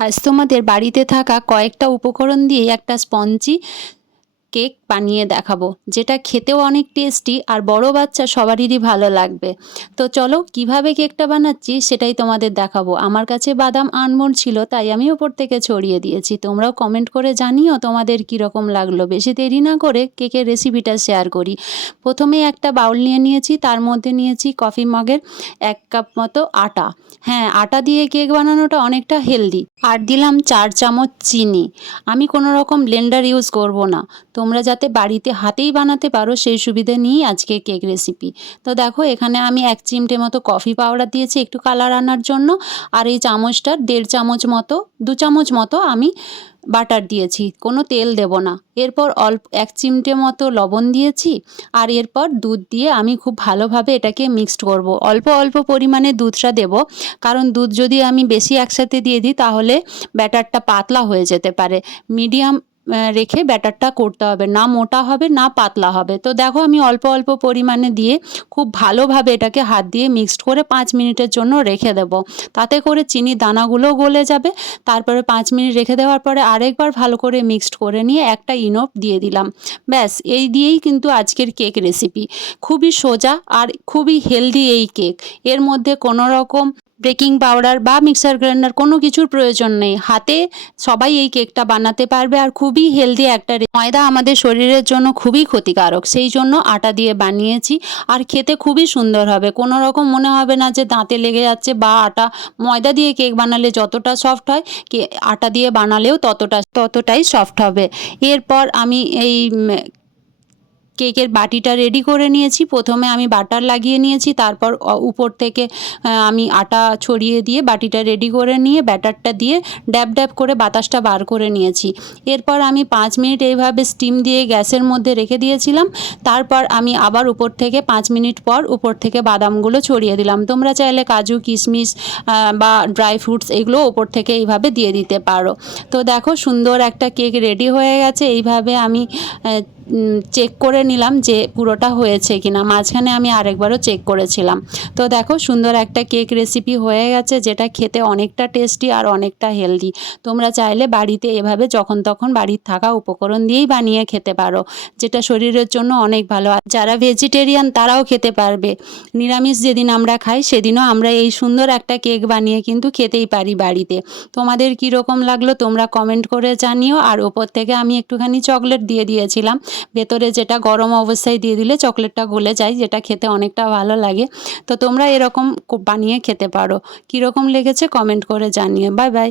আজ তোমাদের বাড়িতে থাকা কয়েকটা উপকরণ দিয়ে একটা স্পঞ্জি কেক বানিয়ে দেখাবো, যেটা খেতেও অনেক টেস্টি আর বড় বাচ্চা সবারই ভালো লাগবে। তো চলো কিভাবে কেকটা বানাচ্ছি সেটাই তোমাদের দেখাবো। আমার কাছে বাদাম আনমন্ড ছিল, তাই আমি ওপর থেকে ছড়িয়ে দিয়েছি। তোমরাও কমেন্ট করে জানিও তোমাদের কীরকম লাগলো। বেশি দেরি না করে কেকের রেসিপিটা শেয়ার করি। প্রথমে একটা বাউল নিয়ে নিয়েছি, তার মধ্যে নিয়েছি কফি মগের 1 কাপ মতো আটা। হ্যাঁ, আটা দিয়ে কেক বানানোটা অনেকটা হেলদি। আর দিলাম 4 চামচ চিনি। আমি কোনো রকম ব্লেন্ডার ইউজ করব না। তোমরা যাতে বাড়িতে হাতেই বানাতে পারো সেই সুবিধে নিয়েই আজকে কেক রেসিপি। তো দেখো এখানে আমি 1 চিমটে মতো কফি পাউডার দিয়েছি একটু কালার আনার জন্য। আর এই চামচটার 1.5 চামচ মতো 2 চামচ মতো আমি বাটার দিয়েছি, কোনো তেল দেব না। এরপর 1 চিমটে মতো লবণ দিয়েছি। আর এরপর দুধ দিয়ে আমি খুব ভালোভাবে এটাকে মিক্সড করব। অল্প অল্প পরিমাণে দুধটা দেব, কারণ দুধ যদি আমি বেশি একসাথে দিয়ে দিই তাহলে ব্যাটারটা পাতলা হয়ে যেতে পারে। মিডিয়াম রেখে ব্যাটারটা করতে হবে, না মোটা হবে না পাতলা হবে। তো দেখো আমি অল্প অল্প পরিমাণে দিয়ে খুব ভালোভাবে এটাকে হাত দিয়ে মিক্সড করে 5 মিনিটের জন্য রেখে দেব। তাতে করে চিনির দানাগুলো গলে যাবে। তারপরে 5 মিনিট রেখে দেওয়ার পরে আরেকবার ভালো করে মিক্সড করে নিয়ে একটা ইনো দিয়ে দিলাম। ব্যাস, এই দিয়েই কিন্তু আজকের কেক রেসিপি। খুবই সোজা আর খুবই হেলদি এই কেক। এর মধ্যে কোনো রকম বেকিং পাউডার বা মিক্সার গ্রাইন্ডার কোনো কিছুর প্রয়োজন নেই। হাতে সবাই এই কেকটা বানাতে পারবে আর খুবই হেলদি একটা ময়দা আমাদের শরীরের জন্য খুবই ক্ষতিকারক, সেই জন্য আটা দিয়ে বানিয়েছি। আর খেতে খুবই সুন্দর হবে, কোনো রকম মনে হবে না যে দাঁতে লেগে যাচ্ছে। বা ময়দা দিয়ে কেক বানালে যতটা সফট হয়, আটা দিয়ে বানালেও ততটাই সফট হবে। এরপর আমি এই কেকের বাটিটা রেডি করে নিয়েছি। প্রথমে আমি বাটার লাগিয়ে নিয়েছি, তারপর উপর থেকে আমি আটা ছড়িয়ে দিয়ে বাটিটা রেডি করে নিয়ে ব্যাটারটা দিয়ে ড্যাব ড্যাব করে বাতাসটা বার করে নিয়েছি। এরপর আমি 5 মিনিট এইভাবে স্টিম দিয়ে গ্যাসের মধ্যে রেখে দিয়েছিলাম। তারপর আমি আবার উপর থেকে 5 মিনিট পর উপর থেকে বাদামগুলো ছড়িয়ে দিলাম। তোমরা চাইলে কাজু কিশমিশ বা ড্রাই ফ্রুটস এগুলো উপর থেকে এইভাবে দিয়ে দিতে পারো। তো দেখো সুন্দর একটা কেক রেডি হয়ে গেছে। এইভাবে আমি চেক করে নিলাম যে পুরোটা হয়েছে কিনা। মাঝখানে আমি আরেকবারও চেক করেছিলাম। তো দেখো সুন্দর একটা কেক রেসিপি হয়ে গেছে, যেটা খেতে অনেকটা টেস্টি আর অনেকটা হেলদি। তোমরা চাইলে বাড়িতে এভাবে যখন তখন বাড়ির থাকা উপকরণ দিয়েই বানিয়ে খেতে পারো, যেটা শরীরের জন্য অনেক ভালো। আর যারা ভেজিটেরিয়ান তারাও খেতে পারবে। নিরামিষ যেদিন আমরা খাই সেদিনও আমরা এই সুন্দর একটা কেক বানিয়ে কিন্তু খেতেই পারি বাড়িতে। তোমাদের কীরকম লাগলো তোমরা কমেন্ট করে জানিও। আর ওপর থেকে আমি একটুখানি চকলেট দিয়ে দিয়েছিলাম, ভেতরে, যেটা গরম অবস্থায় দিয়ে দিলে চকলেটটা গলে যায়, যেটা খেতে অনেকটা ভালো লাগে। তো তোমরা এরকম বানিয়ে খেতে পারো। কীরকম লেগেছে কমেন্ট করে জানিও। Bye bye.